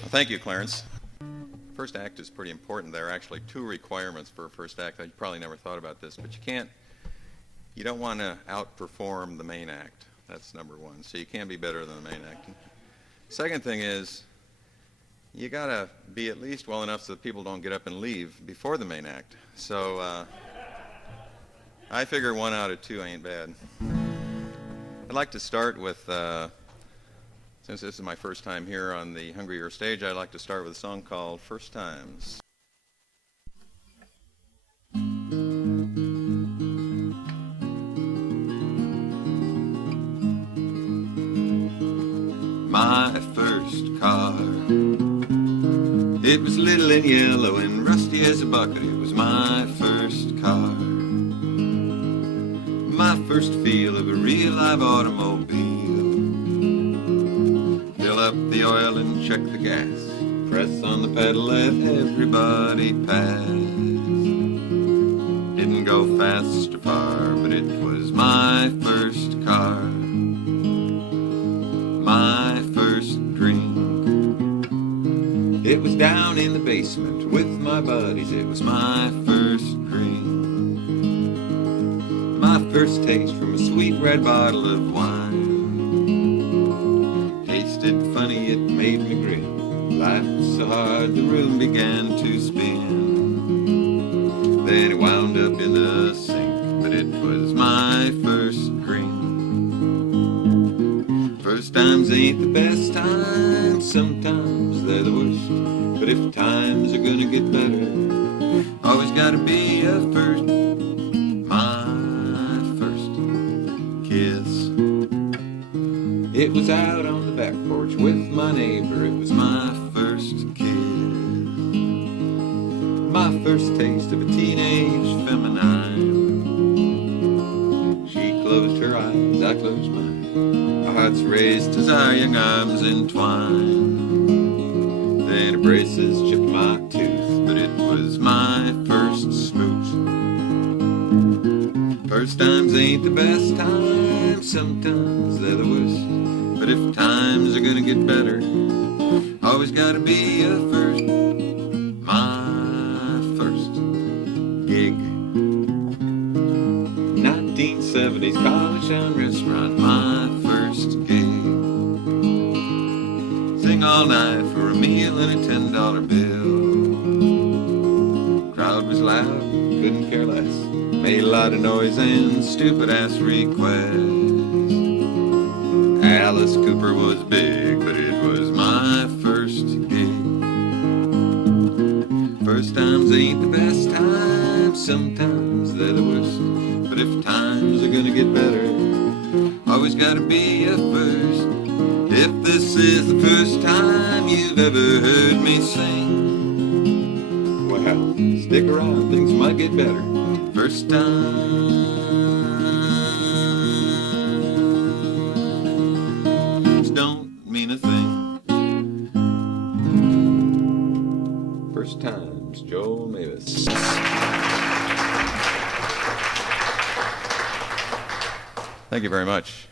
Well, thank you, Clarence. First act is pretty important. There are actually two requirements for a first act. You probably never thought about this, but you don't want to outperform the main act. That's number one. So you can't be better than the main act. Second thing is, you got to be at least well enough so that people don't get up and leave before the main act. So I figure 1 out of 2 ain't bad. I'd like to start with, since this is my first time here on the Hungrier stage, I'd like to start with a song called First Times. My first car, it was little and yellow and rusty as a bucket. It was my first car, my first feel of a real live automobile. Fill up the oil and check the gas, press on the pedal, let everybody pass. Didn't go fast or far, but it was my first car, my first drink. It was down in the basement with my buddies. It was my first drink, my first taste from a sweet red bottle of wine. Tasted funny, it made me grin. Laughed so hard the room began to spin. Then it wound up in the sink, but it was my first drink. First times ain't the best times, sometimes they're the worst. But if times are gonna get better, always gotta be a first. My first kiss, it was out on the back porch with my neighbor. It was my first kiss, my first taste of a teenage feminine. She closed her eyes, I closed mine. Our hearts raced as our young arms entwined. Then her braces chipped my tooth, but it was my first smooch. First times ain't the best times, sometimes they're the worst. But if times are gonna get better, always gotta be a first. My first gig, 1970s college town restaurant. My first gig, sing all night for a meal and a $10 bill. Crowd was loud, couldn't care less. Made a lot of noise and stupid ass requests. Alice Cooper was big, but it was my first gig. First times ain't the best times, sometimes they're the worst. But if times are gonna get better, always gotta be a first. If this is the first time you've ever heard me sing, well, stick around, things might get better. First times don't mean a thing. First times, Joel Mabus. Thank you very much.